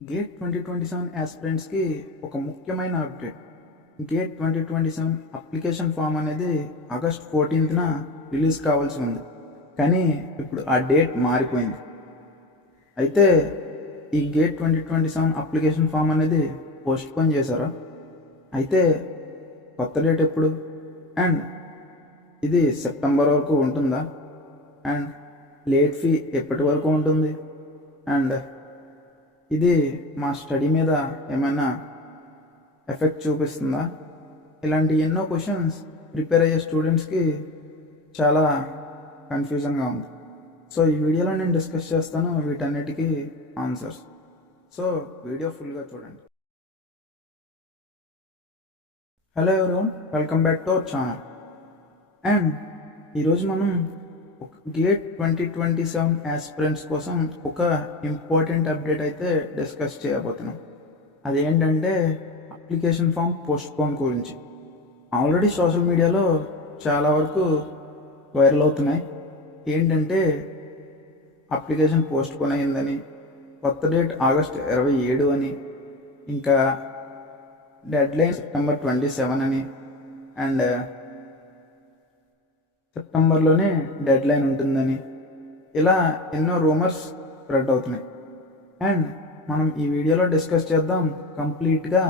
Gate 2027 యాస్పిరెంట్స్కి ఒక ముఖ్యమైన update. Gate 2027 application form అనేది ఆగస్ట్ 14న రిలీజ్ కావాల్సి ఉంది. కానీ ఇప్పుడు ఆ డేట్ మారిపోయింది. అయితే ఈ గేట్ 2027 అప్లికేషన్ ఫామ్ అనేది పోస్ట్పోన్ చేశారా? అయితే కొత్త డేట్ ఎప్పుడు? అండ్ ఇది సెప్టెంబర్ వరకు ఉంటుందా? అండ్ లేట్ ఫీ ఎప్పటి వరకు ఉంటుంది? అండ్ ఇది మా స్టడీ మీద ఏమైనా ఎఫెక్ట్ చూపిస్తుందా? ఇలాంటి ఎన్నో క్వశ్చన్స్ ప్రిపేర్ అయ్యే స్టూడెంట్స్కి చాలా కన్ఫ్యూజన్గా ఉంది. సో ఈ వీడియోలో నేను డిస్కస్ చేస్తాను వీటన్నిటికీ ఆన్సర్స్. సో వీడియో ఫుల్గా చూడండి. Hello everyone, welcome back to our channel. And ఈరోజు మనం ఒక గేట్ 2027 యాస్పిరెంట్స్ కోసం ఒక ఇంపార్టెంట్ అప్డేట్ అయితే డిస్కస్ చేయబోతున్నాం. అదేంటంటే అప్లికేషన్ ఫామ్ పోస్ట్పోన్ గురించి. ఆల్రెడీ సోషల్ మీడియాలో చాలా వరకు వైరల్ అవుతున్నాయి. ఏంటంటే అప్లికేషన్ పోస్ట్పోన్ అయిందని, కొత్త డేట్ ఆగస్ట్ 27 అని, ఇంకా డెడ్లైన్ సెప్టెంబర్ 27 అని, అండ్ సెప్టెంబర్లోనే డెడ్లైన్ ఉంటుందని, ఇలా ఎన్నో రూమర్స్ స్ప్రెడ్ అవుతున్నాయి. అండ్ మనం ఈ వీడియోలో డిస్కస్ చేద్దాం కంప్లీట్గా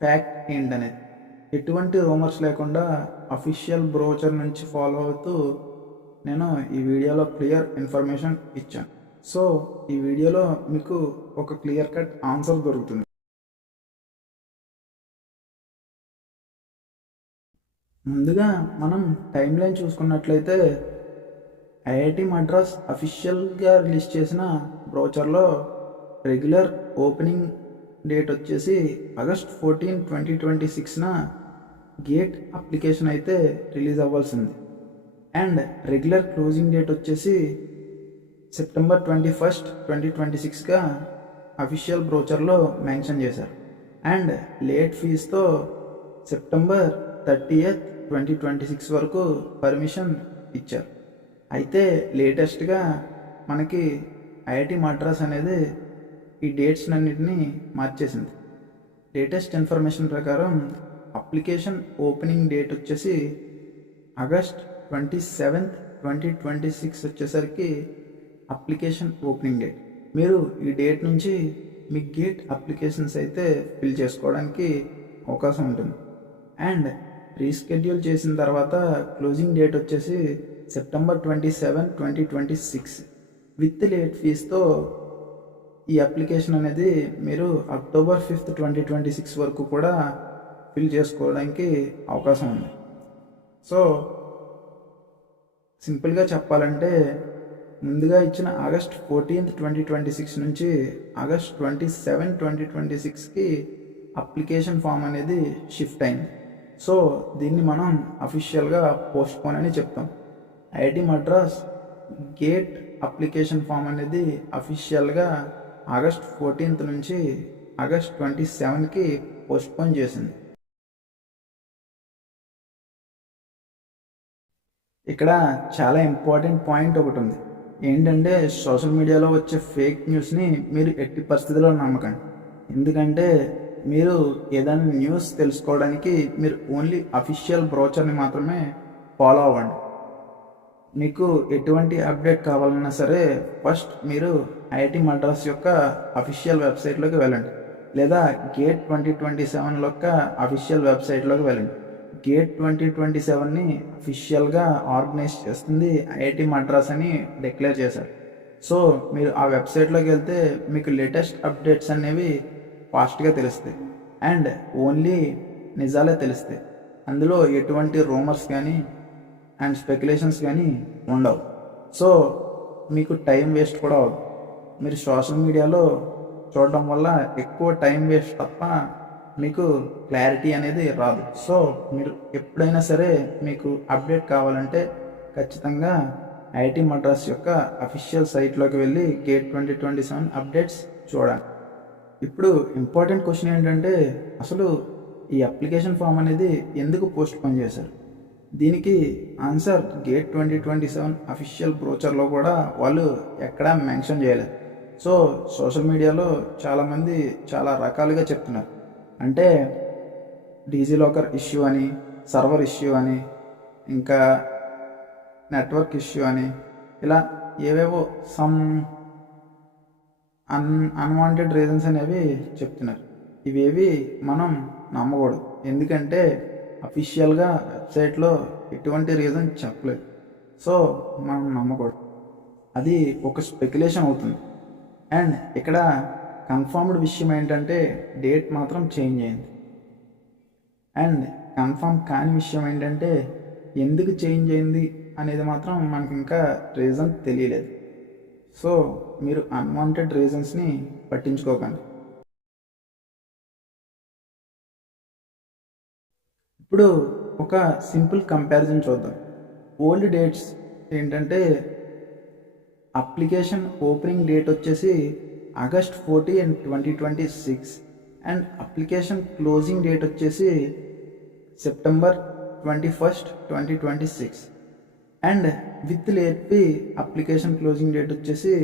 ఫ్యాక్ట్ ఏంటనేది. ఎటువంటి రూమర్స్ లేకుండా అఫీషియల్ బ్రోచర్ నుంచి ఫాలో అవుతూ నేను ఈ వీడియోలో క్లియర్ ఇన్ఫర్మేషన్ ఇచ్చాను. సో ఈ వీడియోలో మీకు ఒక క్లియర్ కట్ ఆన్సర్ దొరుకుతుంది. ముందుగా మనం టైం లైన్ చూసుకున్నట్లయితే ఐఐటి మద్రాస్ అఫీషియల్గా రిలీజ్ చేసిన బ్రోచర్లో రెగ్యులర్ ఓపెనింగ్ డేట్ వచ్చేసి ఆగస్ట్ 14, 2026న గేట్ అప్లికేషన్ అయితే రిలీజ్ అవ్వాల్సింది. అండ్ రెగ్యులర్ క్లోజింగ్ డేట్ వచ్చేసి సెప్టెంబర్ 21, 2026గా అఫీషియల్ బ్రోచర్లో మెన్షన్ చేశారు. అండ్ లేట్ ఫీజ్తో సెప్టెంబర్ 30th, 2026 వరకు పర్మిషన్ ఇచ్చారు. అయితే లేటెస్ట్గా మనకి ఐఐటి మద్రాస్ అనేది ఈ డేట్స్ అన్నిటినీ మార్చేసింది. లేటెస్ట్ ఇన్ఫర్మేషన్ ప్రకారం అప్లికేషన్ ఓపెనింగ్ డేట్ వచ్చేసి ఆగస్ట్ 27, 2026 వచ్చేసరికి అప్లికేషన్ ఓపెనింగ్ డేట్. మీరు ఈ డేట్ నుంచి మీ గేట్ అప్లికేషన్స్ అయితే ఫిల్ చేసుకోవడానికి అవకాశం ఉంటుంది. అండ్ రీస్కెడ్యూల్ చేసిన తర్వాత క్లోజింగ్ డేట్ వచ్చేసి సెప్టెంబర్ 27, 2026 విత్ లేట్ ఫీజ్తో ఈ అప్లికేషన్ అనేది మీరు అక్టోబర్ 5, 2026 వరకు కూడా ఫిల్ చేసుకోవడానికి అవకాశం ఉంది. సో సింపుల్గా చెప్పాలంటే ముందుగా ఇచ్చిన ఆగస్ట్ 14, 2026 నుంచి ఆగస్ట్ 27, 2026కి అప్లికేషన్ ఫామ్ అనేది షిఫ్ట్ అయింది. సో దీన్ని మనం అఫీషియల్గా పోస్ట్పోన్ అని చెప్తాం. IIT Madras GATE application form అనేది అఫీషియల్గా ఆగస్ట్ 14 నుంచి ఆగస్ట్ 27కి పోస్ట్పోన్ చేసింది. ఇక్కడ చాలా ఇంపార్టెంట్ పాయింట్ ఒకటి ఉంది. ఏంటంటే సోషల్ మీడియాలో వచ్చే ఫేక్ న్యూస్ని మీరు ఎట్టి పరిస్థితుల్లో నమ్మకండి. ఎందుకంటే మీరు ఏదైనా న్యూస్ తెలుసుకోవడానికి మీరు ఓన్లీ అఫీషియల్ బ్రోచర్ని మాత్రమే ఫాలో అవ్వండి. మీకు ఎటువంటి అప్డేట్ కావాలన్నా సరే ఫస్ట్ మీరు ఐఐటి మద్రాస్ యొక్క అఫీషియల్ వెబ్సైట్లోకి వెళ్ళండి, లేదా గేట్ 2027 యొక్క అఫీషియల్ వెబ్సైట్లోకి వెళ్ళండి. గేట్ 2027ని అఫీషియల్గా ఆర్గనైజ్ చేస్తుంది ఐఐటి మద్రాస్ అని డిక్లేర్ చేశారు. సో మీరు ఆ వెబ్సైట్లోకి వెళ్తే మీకు లేటెస్ట్ అప్డేట్స్ అనేవి ఫాస్ట్గా తెలుస్తాయి. అండ్ ఓన్లీ నిజాలే తెలుస్తాయి. అందులో ఎటువంటి రూమర్స్ కానీ అండ్ స్పెక్యులేషన్స్ కానీ ఉండవు. సో మీకు టైం వేస్ట్ కూడా అవ్వదు. మీరు సోషల్ మీడియాలో చూడడం వల్ల ఎక్కువ టైం వేస్ట్ తప్ప మీకు క్లారిటీ అనేది రాదు. సో మీరు ఎప్పుడైనా సరే మీకు అప్డేట్ కావాలంటే ఖచ్చితంగా ఐఐటి మద్రాస్ యొక్క అఫీషియల్ సైట్లోకి వెళ్ళి గేట్ 2027 అప్డేట్స్ చూడండి. ఇప్పుడు ఇంపార్టెంట్ క్వశ్చన్ ఏంటంటే అసలు ఈ అప్లికేషన్ ఫామ్ అనేది ఎందుకు పోస్ట్పోన్ చేశారు? దీనికి ఆన్సర్ గేట్ 2027 అఫీషియల్ బ్రోచర్లో కూడా వాళ్ళు ఎక్కడా మెన్షన్ చేయలేదు. సో సోషల్ మీడియాలో చాలామంది చాలా రకాలుగా చెప్తున్నారు. అంటే డీజీలాకర్ ఇష్యూ అని, సర్వర్ ఇష్యూ అని, ఇంకా నెట్వర్క్ ఇష్యూ అని, ఇలా ఏవేవో సమ్ అన్వాంటెడ్ రీజన్స్ అనేవి చెప్తున్నారు. ఇవేవి మనం నమ్మకూడదు. ఎందుకంటే అఫీషియల్గా వెబ్సైట్లో ఎటువంటి రీజన్ చెప్పలేదు. సో మనం నమ్మకూడదు. అది ఒక స్పెక్యులేషన్ అవుతుంది. అండ్ ఇక్కడ కన్ఫర్మ్డ్ విషయం ఏంటంటే డేట్ మాత్రం చేంజ్ అయింది. అండ్ కన్ఫర్మ్ కాని విషయం ఏంటంటే ఎందుకు చేంజ్ అయింది అనేది మాత్రం మనకి ఇంకా రీజన్ తెలియలేదు. సో మీరు అన్వాంటెడ్ రీజన్స్ని పట్టించుకోకండి. ఇప్పుడు ఒక సింపుల్ కంపారిజన్ చూద్దాం. ఓల్డ్ డేట్స్ ఏంటంటే అప్లికేషన్ ఓపెనింగ్ డేట్ వచ్చేసి August 14, 2026 and application closing date వచ్చేసి September 21, 2026 and with late fee application closing date వచ్చేసి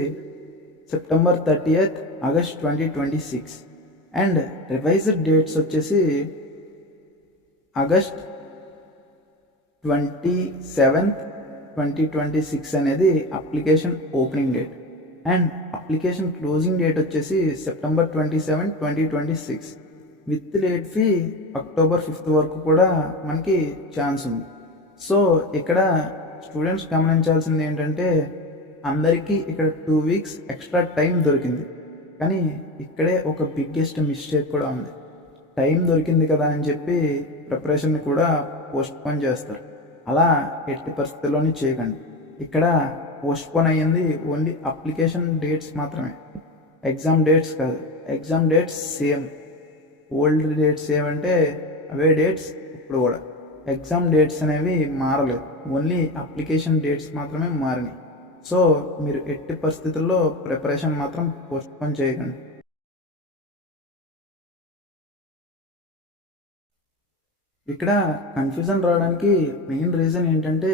September 30, August 2026 and revised dates వచ్చేసి ఆగస్ట్ 27, 2026 అనేది application opening date and application closing date వచ్చేసి September 27, 2026 with late fee October 5 వరకు కూడా మనకి chance ఉంది. So ఇక్కడ స్టూడెంట్స్ గమనించాల్సింది ఏంటంటే అందరికీ ఇక్కడ 2 వీక్స్ ఎక్స్ట్రా టైం దొరికింది. కానీ ఇక్కడే ఒక బిగ్గెస్ట్ మిస్టేక్ కూడా ఉంది. టైం దొరికింది కదా అని చెప్పి ప్రిపరేషన్ని కూడా పోస్ట్పోన్ చేస్తారు. అలా ఎట్టి పరిస్థితుల్లోనే చేయకండి. ఇక్కడ పోస్ట్పోన్ అయ్యింది ఓన్లీ అప్లికేషన్ డేట్స్ మాత్రమే, ఎగ్జామ్ డేట్స్ కాదు. Exam dates same, old dates ఏమంటే అవే డేట్స్ ఇప్పుడు కూడా. ఎగ్జామ్ డేట్స్ అనేవి మారలేదు, ఓన్లీ అప్లికేషన్ డేట్స్ మాత్రమే మారినాయి. సో మీరు ఎట్టి పరిస్థితుల్లో ప్రిపరేషన్ మాత్రం పోస్ట్పోన్ చేయకండి. ఇక్కడ కన్ఫ్యూజన్ రావడానికి మెయిన్ రీజన్ ఏంటంటే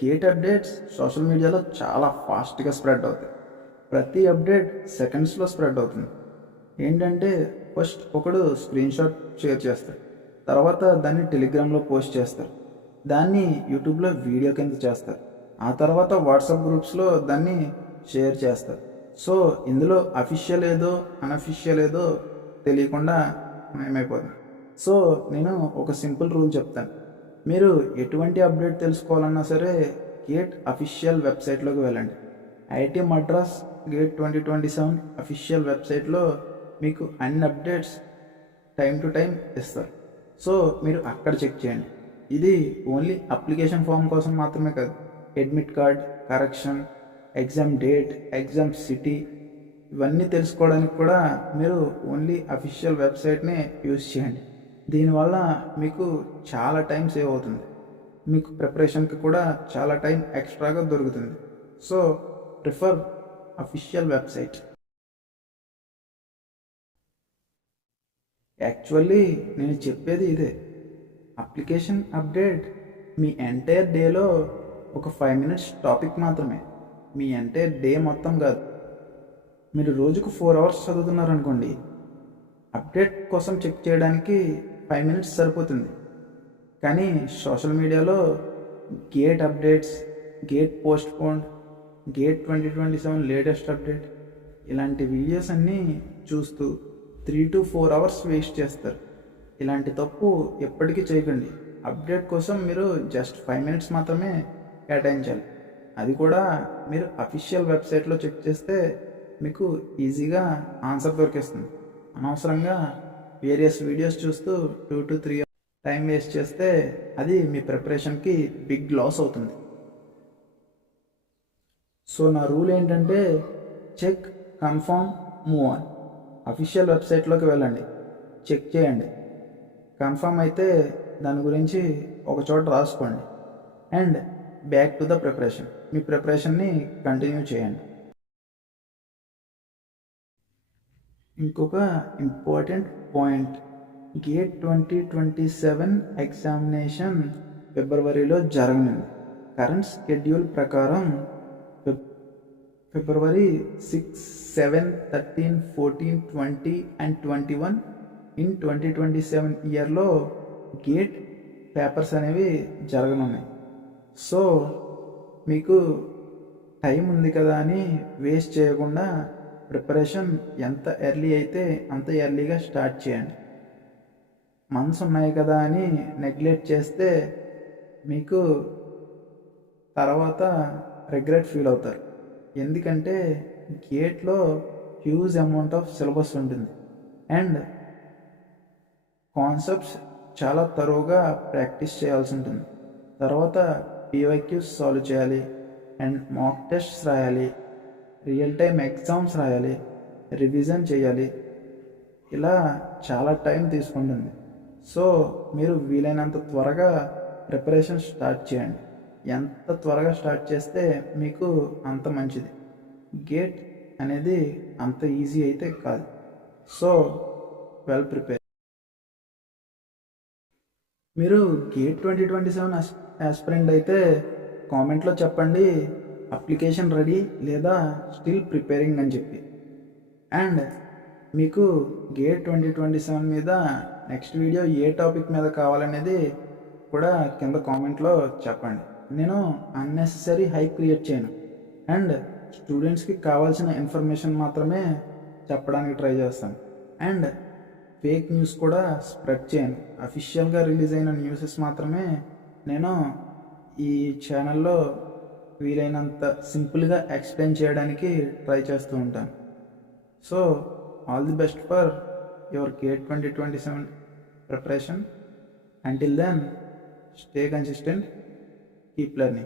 గేట్ అప్డేట్స్ సోషల్ మీడియాలో చాలా ఫాస్ట్గా స్ప్రెడ్ అవుతాయి. ప్రతి అప్డేట్ సెకండ్స్లో స్ప్రెడ్ అవుతుంది. ఏంటంటే ఫస్ట్ ఒకడు స్క్రీన్ షాట్ షేర్ చేస్తాడు, తర్వాత దాన్ని టెలిగ్రామ్లో పోస్ట్ చేస్తారు, దాన్ని యూట్యూబ్లో వీడియో కింద చేస్తారు, ఆ తర్వాత వాట్సాప్ గ్రూప్స్లో దాన్ని షేర్ చేస్తారు. సో ఇందులో అఫీషియల్ ఏదో అన్అఫీషియల్ ఏదో తెలియకుండా మాయమైపోతుంది. సో నేను ఒక సింపుల్ రూల్ చెప్తాను. మీరు ఎటువంటి అప్డేట్ తెలుసుకోవాలన్నా సరే గేట్ అఫీషియల్ వెబ్సైట్లోకి వెళ్ళండి. ఐఐటి మద్రాస్ గేట్ 2027 అఫీషియల్ వెబ్సైట్లో మీకు అన్ని అప్డేట్స్ టైం టు టైం ఇస్తారు. సో మీరు అక్కడ చెక్ చేయండి. ఇది ఓన్లీ అప్లికేషన్ ఫామ్ కోసం మాత్రమే కాదు, admit card, correction, exam date, exam city, ఇవన్నీ తెలుసుకోవడానికి కూడా మీరు ఓన్లీ అఫీషియల్ వెబ్సైట్ని యూజ్ చేయండి. దీనివల్ల మీకు చాలా టైం సేవ్ అవుతుంది, మీకు ప్రిపరేషన్కి కూడా చాలా టైం ఎక్స్ట్రాగా దొరుకుతుంది. So prefer official website. Actually నేను చెప్పేది ఇదే. అప్లికేషన్ అప్డేట్ మీ ఎంటైర్ డేలో ఒక 5 మినిట్స్ టాపిక్ మాత్రమే, మీ ఎంటైర్ డే మొత్తం కాదు. మీరు రోజుకు 4 అవర్స్ చదువుతున్నారనుకోండి, అప్డేట్ కోసం చెక్ చేయడానికి 5 మినిట్స్ సరిపోతుంది. కానీ సోషల్ మీడియాలో gate updates, gate postponed, gate 2027 latest update, ఇలాంటి వీడియోస్ అన్నీ చూస్తూ 3 to 4 అవర్స్ వేస్ట్ చేస్తారు. ఇలాంటి తప్పు ఎప్పటికీ చేయకండి. అప్డేట్ కోసం మీరు జస్ట్ 5 మినిట్స్ మాత్రమే కేటాయించాలి. అది కూడా మీరు అఫీషియల్ వెబ్సైట్లో చెక్ చేస్తే మీకు ఈజీగా ఆన్సర్ దొరికేస్తుంది. అనవసరంగా వేరియస్ వీడియోస్ చూస్తూ 2 to 3 టైం వేస్ట్ చేస్తే అది మీ ప్రిపరేషన్కి బిగ్ లాస్ అవుతుంది. సో నా రూల్ ఏంటంటే check, confirm, move on. Official వెబ్సైట్లోకి వెళ్ళండి, చెక్ చేయండి, కన్ఫర్మ్ అయితే దాని గురించి ఒక చోట రాసుకోండి and back to the preparation. మీ ప్రిపరేషన్ని కంటిన్యూ చేయండి. ఇంకొక ఇంపార్టెంట్ పాయింట్, గేట్ 2027 ఎగ్జామినేషన్ ఫిబ్రవరిలో జరగనుంది. కరెంట్ షెడ్యూల్ ప్రకారం ఫిబ్రవరి 6, 7, 13, 14, 20 అండ్ 21 ఇన్ 2027 ఇయర్లో గేట్ పేపర్స్ అనేవి జరగనున్నాయి. సో మీకు టైం ఉంది కదా అని వేస్ట్ చేయకుండా ప్రిపరేషన్ ఎంత ఎర్లీ అయితే అంత ఎర్లీగా స్టార్ట్ చేయండి. మంత్స్ ఉన్నాయి కదా అని నెగ్లెక్ట్ చేస్తే మీకు తర్వాత రిగ్రెట్ ఫీల్ అవుతారు. ఎందుకంటే గేట్లో హ్యూజ్ అమౌంట్ ఆఫ్ సిలబస్ ఉంటుంది అండ్ కాన్సెప్ట్స్ చాలా తరువుగా ప్రాక్టీస్ చేయాల్సి ఉంటుంది. తర్వాత పీవైక్యూస్ సాల్వ్ చేయాలి అండ్ మాక్ టెస్ట్స్ రాయాలి, రియల్ టైమ్ ఎగ్జామ్స్ రాయాలి, రివిజన్ చేయాలి. ఇలా చాలా టైం తీసుకుంటుంది. సో మీరు వీలైనంత త్వరగా ప్రిపరేషన్ స్టార్ట్ చేయండి. ఎంత త్వరగా స్టార్ట్ చేస్తే మీకు అంత మంచిది. గేట్ అనేది అంత ఈజీ అయితే కాదు. So well prepare. మీరు గేట్ 2027 ఆస్పిరెంట్ అయితే కామెంట్లో చెప్పండి అప్లికేషన్ రెడీ లేదా స్టిల్ ప్రిపేరింగ్ అని చెప్పి. అండ్ మీకు గేట్ 2027 మీద నెక్స్ట్ వీడియో ఏ టాపిక్ మీద కావాలనేది కూడా కింద కామెంట్లో చెప్పండి. నేను అన్నెసెసరీ హైప్ క్రియేట్ చేయను అండ్ స్టూడెంట్స్కి కావాల్సిన ఇన్ఫర్మేషన్ మాత్రమే చెప్పడానికి ట్రై చేస్తాను. అండ్ ఫేక్ న్యూస్ కూడా స్ప్రెడ్ చేయను. అఫీషియల్గా రిలీజ్ అయిన న్యూసెస్ మాత్రమే నేను ఈ ఛానల్లో వీలైనంత సింపుల్గా ఎక్స్ప్లెయిన్ చేయడానికి ట్రై చేస్తూ ఉంటాను. So all the best for your gate 2027 preparation. Until then, stay consistent, keep learning.